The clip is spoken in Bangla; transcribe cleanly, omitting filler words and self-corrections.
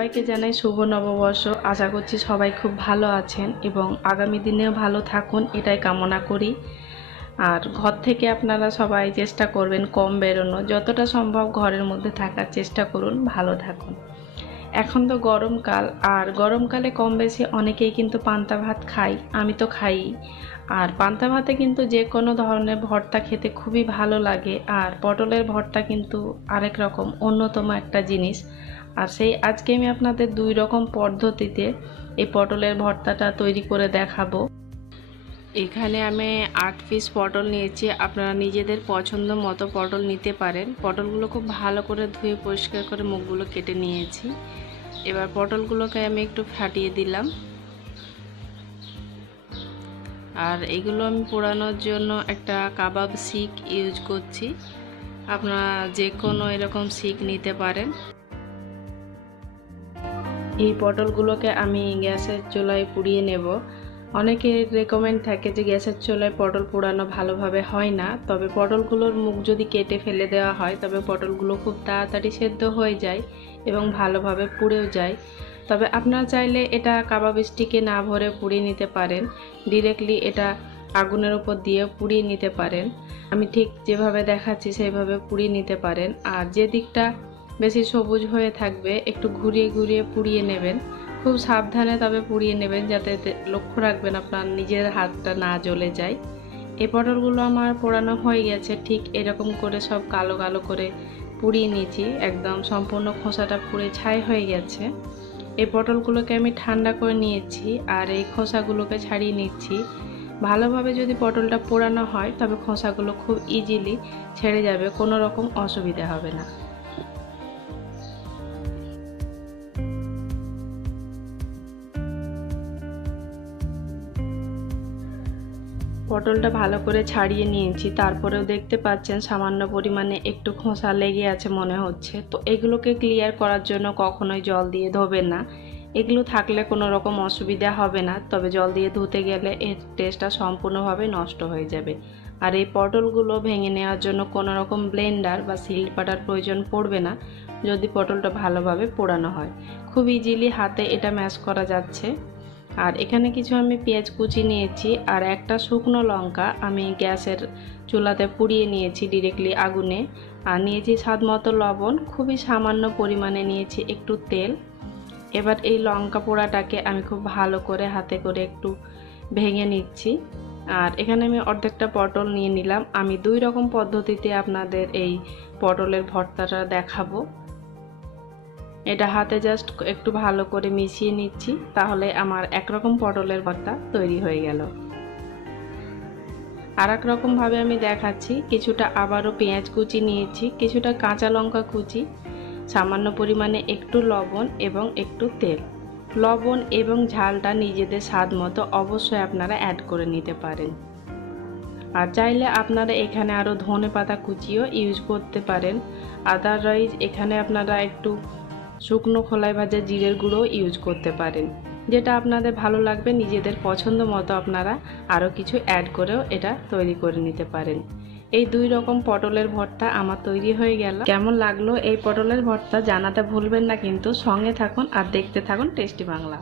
সবাইকে জানাই শুভ নববর্ষ। আশা করছি সবাই খুব ভালো আছেন এবং আগামী দিনেও ভালো থাকুন, এটাই কামনা করি। আর ঘর থেকে আপনারা সবাই চেষ্টা করবেন কম বেরোনো, যতটা সম্ভব ঘরের মধ্যে থাকার চেষ্টা করুন, ভালো থাকুন। এখন তো গরমকাল, আর গরমকালে কম বেশি অনেকেই কিন্তু পান্তা ভাত খাই, আমি তো খাই। আর পান্তা ভাতে কিন্তু যে কোনো ধরনের ভর্তা খেতে খুবই ভালো লাগে। আর পটলের ভর্তা কিন্তু আরেক রকম অন্যতম একটা জিনিস। আর সেই আজকে আমি আপনাদের দুই রকম পদ্ধতিতে এই পটলের ভর্তাটা তৈরি করে দেখাবো। এখানে আমি 8 পিস পটল নিয়েছি, আপনারা নিজেদের পছন্দ মতো পটল নিতে পারেন। পটলগুলো খুব ভালো করে ধুয়ে পরিষ্কার করে মুখগুলো কেটে নিয়েছি। এবার পটলগুলোকে আমি একটু ফাটিয়ে দিলাম। আর এগুলো আমি পোড়ানোর জন্য একটা কাবাব শিক ইউজ করছি, আপনারা যে কোনো এরকম শিক নিতে পারেন। এই পটলগুলোকে আমি গ্যাসের চুলায় পুড়িয়ে নেব। অনেকের রেকমেন্ড থাকে যে গ্যাসের চুলায় পটল পোড়ানো ভালোভাবে হয় না, তবে পটলগুলোর মুখ যদি কেটে ফেলে দেওয়া হয় তবে পটলগুলো খুব তাড়াতাড়ি সেদ্ধ হয়ে যায় এবং ভালোভাবে পুড়েও যায়। তবে আপনারা চাইলে এটা কাবাব স্টিকে না ভরে পুড়িয়ে নিতে পারেন, ডিরেক্টলি এটা আগুনের উপর দিয়ে পুড়িয়ে নিতে পারেন। আমি ঠিক যেভাবে দেখাচ্ছি সেইভাবে পুড়িয়ে নিতে পারেন। আর যে দিকটা বেশি সবুজ হয়ে থাকবে একটু ঘুরিয়ে ঘুরিয়ে পুড়িয়ে নেবেন, খুব সাবধানে তবে পুড়িয়ে নেবেন, যাতে লক্ষ্য রাখবেন আপনার নিজের হাতটা না জ্বলে যায়। এই পটলগুলো আমার পোড়ানো হয়ে গেছে, ঠিক এরকম করে সব কালো কালো করে পুড়িয়ে নিয়েছি, একদম সম্পূর্ণ খোসাটা পুড়ে ছাই হয়ে গেছে। এই পটলগুলোকে আমি ঠান্ডা করে নিয়েছি আর এই খোসাগুলোকে ছাড়িয়ে নিচ্ছি। ভালোভাবে যদি পটলটা পোড়ানো হয় তবে খোসাগুলো খুব ইজিলি ছেড়ে যাবে, কোনো রকম অসুবিধা হবে না। পটলটা ভালো করে ছাড়িয়ে নিয়েছি, তারপরেও দেখতে পাচ্ছেন সামান্য পরিমাণে একটু খোসা লেগে আছে মনে হচ্ছে। তো এগুলোকে ক্লিয়ার করার জন্য কখনোই জল দিয়ে ধোবেন না, এগুলো থাকলে কোনো রকম অসুবিধা হবে না, তবে জল দিয়ে ধুতে গেলে এর টেস্টটা সম্পূর্ণভাবে নষ্ট হয়ে যাবে। আর এই পটলগুলো ভেঙে নেওয়ার জন্য কোনো রকম ব্লেন্ডার বা শিলপাটার প্রয়োজন পড়বে না যদি পটলটা ভালোভাবে পোড়ানো হয়, খুব ইজিলি হাতে এটা ম্যাশ করা যাচ্ছে। আর এখানে কিছু আমি পেঁয়াজ কুচি নিয়েছি আর একটা শুকনো লঙ্কা আমি গ্যাসের চুলাতে পুড়িয়ে নিয়েছি ডিরেক্টলি আগুনে। আর নিয়েছি স্বাদ মতো লবণ, খুবই সামান্য পরিমাণে নিয়েছি একটু তেল। এবার এই লঙ্কা পোড়াটাকে আমি খুব ভালো করে হাতে করে একটু ভেঙে নিচ্ছি। আর এখানে আমি অর্ধেকটা পটল নিয়ে নিলাম। আমি দুই রকম পদ্ধতিতে আপনাদের এই পটলের ভর্তাটা দেখাবো। এটা হাতে জাস্ট একটু ভালো করে মিশিয়ে নিচ্ছি, তাহলে আমার একরকম পটলের ভর্তা তৈরি হয়ে গেল। আর এক রকমভাবে আমি দেখাচ্ছি, কিছুটা আবারও পেঁয়াজ কুচি নিয়েছি, কিছুটা কাঁচা লঙ্কা কুচি, সামান্য পরিমাণে একটু লবণ এবং একটু তেল। লবণ এবং ঝালটা নিজেদের স্বাদ মতো অবশ্যই আপনারা অ্যাড করে নিতে পারেন। আর চাইলে আপনারা এখানে আরও ধনেপাতা কুচিও ইউজ করতে পারেন। আদারওয়াইজ এখানে আপনারা একটু শুকনো খোলায় ভাজা জিরের গুঁড়ো ইউজ করতে পারেন, যেটা আপনাদের ভালো লাগবে। নিজেদের পছন্দ মতো আপনারা আরও কিছু অ্যাড করেও এটা তৈরি করে নিতে পারেন। এই দুই রকম পটলের ভর্তা আমার তৈরি হয়ে গেল। কেমন লাগলো এই পটলের ভর্তা জানাতে ভুলবেন না কিন্তু। সঙ্গে থাকুন আর দেখতে থাকুন টেস্টি বাংলা।